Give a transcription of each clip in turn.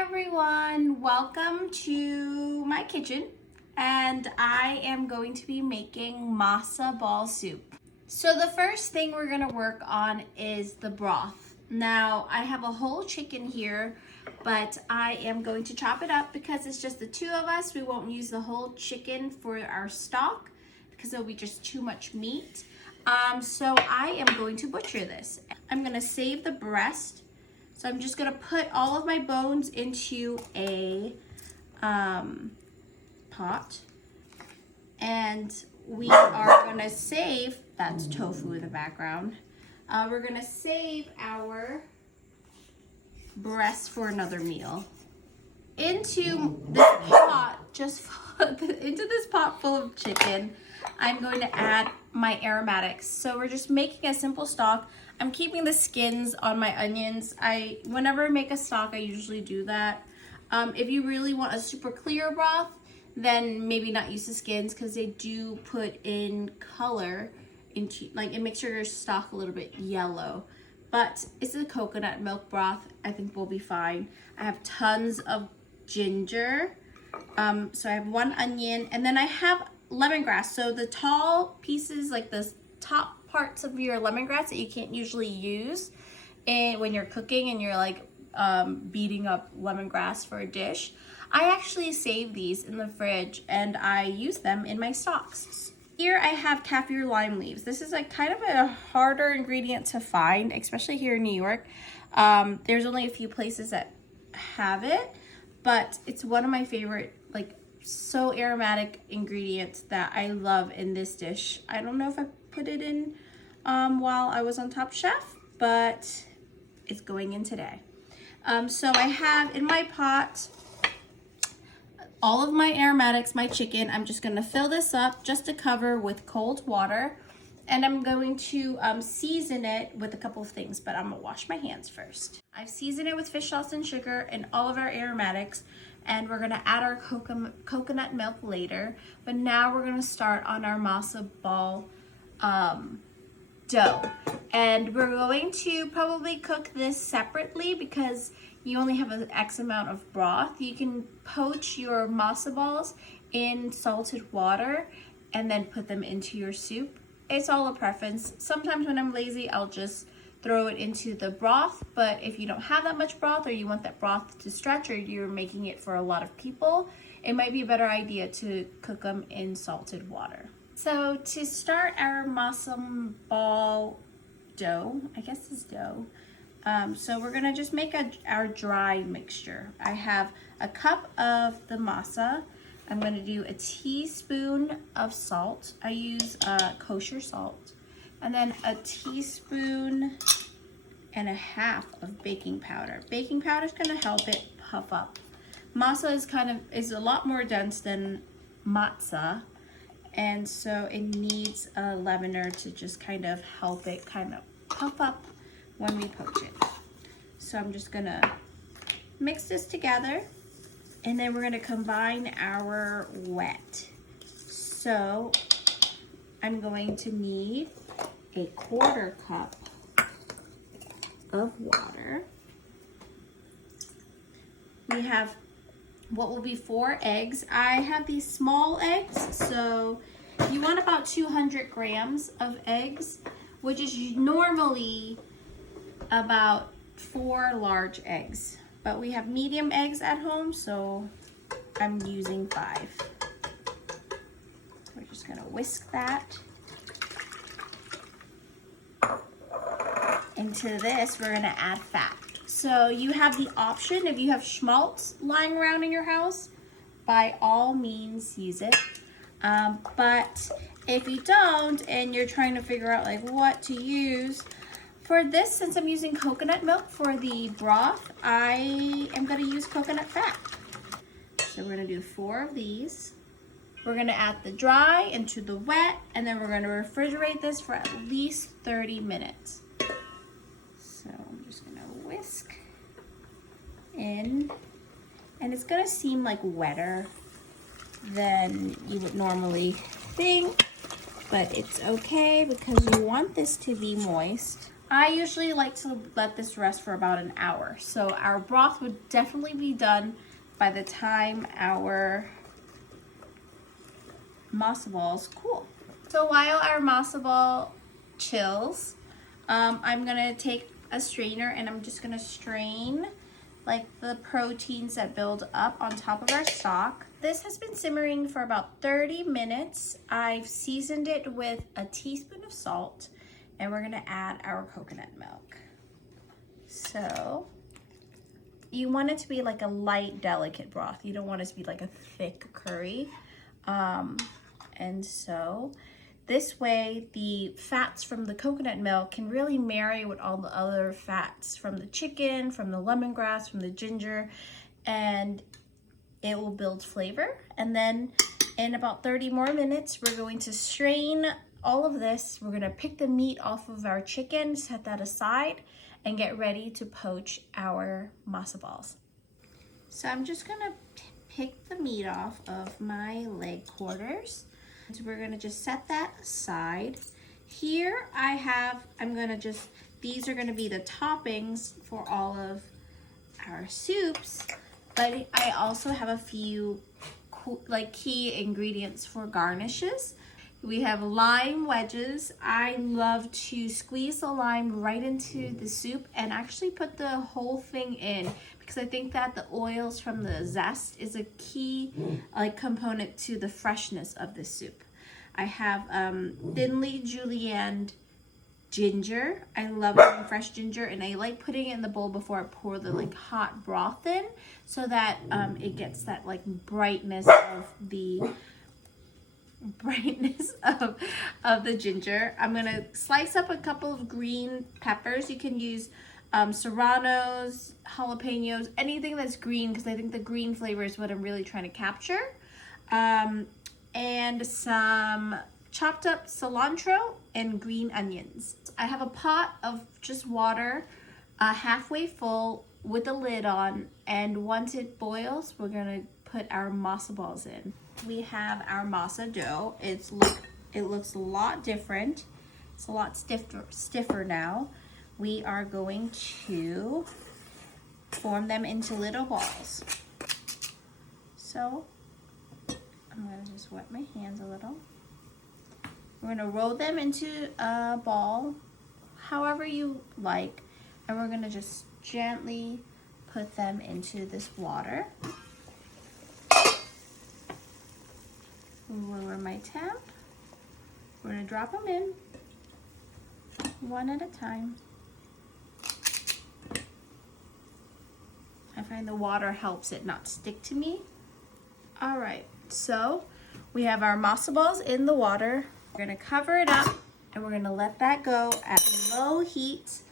everyone, welcome to my kitchen, and I am going to be making masa ball soup. So the first thing we're going to work on is the broth. Now I have a whole chicken here, but I am going to chop it up because it's just the two of us. We won't use the whole chicken for our stock because it'll be just too much meat. So I am going to butcher this. I'm going to save the breast. So I'm just gonna put all of my bones into a pot, and we are gonna save, that's tofu in the background, we're gonna save our breast for another meal. Into this pot, into this pot full of chicken, I'm going to add my aromatics. So we're just making a simple stock. I'm keeping the skins on my onions. Whenever I make a stock, I usually do that. If you really want a super clear broth, then maybe not use the skins because they do put in color into, like, it makes your stock a little bit yellow. But it's a coconut milk broth. I think we'll be fine. I have tons of ginger. So I have one onion, and then I have lemongrass. So the tall pieces, like the top parts of your lemongrass that you can't usually use when you're cooking and you're like beating up lemongrass for a dish, I actually save these in the fridge and I use them in my stocks. Here I have Kaffir lime leaves. This is like kind of a harder ingredient to find, especially here in New York. There's only a few places that have it, but it's one of my favorite, like, so aromatic ingredients that I love in this dish. I don't know if I put it in while I was on Top Chef, but it's going in today. So I have in my pot all of my aromatics, my chicken. I'm just gonna fill this up just to cover with cold water, and I'm going to season it with a couple of things, but I'm gonna wash my hands first. I've seasoned it with fish sauce and sugar and all of our aromatics, and we're gonna add our coconut milk later. But now we're gonna start on our masa ball dough. And we're going to probably cook this separately because you only have an X amount of broth. You can poach your masa balls in salted water and then put them into your soup. It's all a preference. Sometimes when I'm lazy, I'll just throw it into the broth, but if you don't have that much broth or you want that broth to stretch or you're making it for a lot of people, it might be a better idea to cook them in salted water. So to start our masa ball dough, I guess it's dough, so we're gonna just make our dry mixture. I have a cup of the masa. I'm gonna do a teaspoon of salt. I use kosher salt. And then a teaspoon and a half of baking powder. Baking powder is gonna help it puff up. Masa is a lot more dense than matzah, and so it needs a leavener to just kind of help it kind of puff up when we poach it. So I'm just gonna mix this together, and then we're gonna combine our wet. So I'm going to need a 1/4 cup of water. We have what will be 4 eggs. I have these small eggs, so you want about 200 grams of eggs, which is normally about 4 large eggs. But we have medium eggs at home, so I'm using 5. We're just gonna whisk that. Into this, we're gonna add fat. So you have the option, if you have schmaltz lying around in your house, by all means use it. But if you don't and you're trying to figure out like what to use, for this, since I'm using coconut milk for the broth, I am gonna use coconut fat. So we're gonna do 4 of these. We're gonna add the dry into the wet, and then we're gonna refrigerate this for at least 30 minutes. So I'm just gonna whisk in, and it's gonna seem like wetter than you would normally think, but it's okay because you want this to be moist. I usually like to let this rest for about an hour. So our broth would definitely be done by the time our masa balls cool. So while our masa ball chills, I'm gonna take a strainer and I'm just gonna strain like the proteins that build up on top of our stock. This has been simmering for about 30 minutes. I've seasoned it with a teaspoon of salt, and we're gonna add our coconut milk. So you want it to be like a light, delicate broth. You don't want it to be like a thick curry. And so this way the fats from the coconut milk can really marry with all the other fats from the chicken, from the lemongrass, from the ginger, and it will build flavor. And then in about 30 more minutes, we're going to strain all of this. We're gonna pick the meat off of our chicken, set that aside, and get ready to poach our masa balls. So I'm just gonna pick the meat off of my leg quarters. So we're gonna just set that aside. Here these are gonna be the toppings for all of our soups, but I also have a few key ingredients for garnishes. We have lime wedges. I love to squeeze the lime right into the soup and actually put the whole thing in, because I think that the oils from the zest is a key component to the freshness of the soup. I have thinly julienned ginger. I love having fresh ginger, and I like putting it in the bowl before I pour the hot broth in, so that it gets that brightness of the ginger. I'm gonna slice up a couple of green peppers. You can use serranos, jalapenos, anything that's green, because I think the green flavor is what I'm really trying to capture. And some chopped up cilantro and green onions. I have a pot of just water, halfway full with the lid on, and once it boils, we're gonna put our masa balls in. We have our masa dough. It looks a lot different. It's a lot stiffer now. We are going to form them into little balls. So I'm gonna just wet my hands a little. We're gonna roll them into a ball, however you like, and we're gonna just gently put them into this water. Lower my temp. We're gonna drop them in one at a time. I find the water helps it not stick to me. All right, so we have our masa balls in the water. We're gonna cover it up and we're gonna let that go at low heat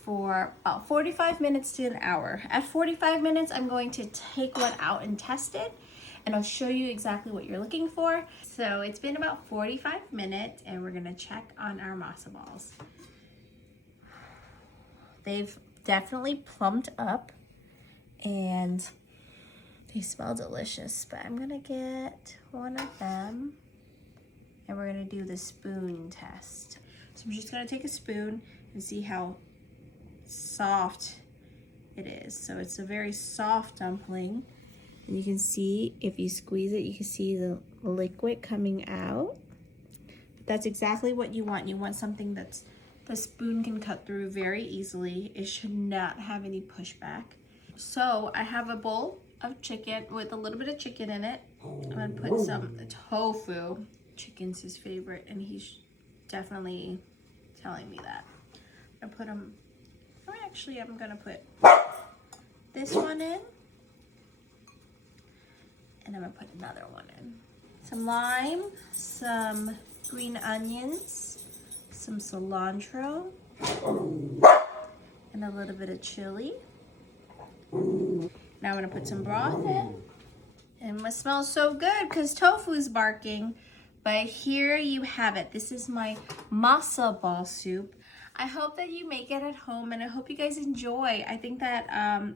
for about 45 minutes to an hour. At 45 minutes, I'm going to take one out and test it, and I'll show you exactly what you're looking for. So it's been about 45 minutes and we're gonna check on our masa balls. They've definitely plumped up and they smell delicious, but I'm gonna get one of them and we're gonna do the spoon test. So I'm just gonna take a spoon and see how soft it is. So it's a very soft dumpling. And you can see, if you squeeze it, you can see the liquid coming out. But that's exactly what you want. You want something that's the spoon can cut through very easily. It should not have any pushback. So I have a bowl of chicken with a little bit of chicken in it. I'm gonna put some tofu. Chicken's his favorite, and he's definitely telling me that. I'm gonna put them, I'm gonna put this one in. And I'm gonna put another one in. Some lime, some green onions, some cilantro, and a little bit of chili. Now I'm gonna put some broth in. And it smells so good because tofu's barking. But here you have it. This is my masa ball soup. I hope that you make it at home, and I hope you guys enjoy. I think that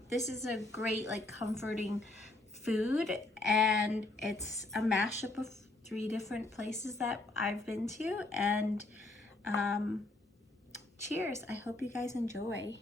this is a great, comforting food, and it's a mashup of 3 different places that I've been to, and cheers. I hope you guys enjoy.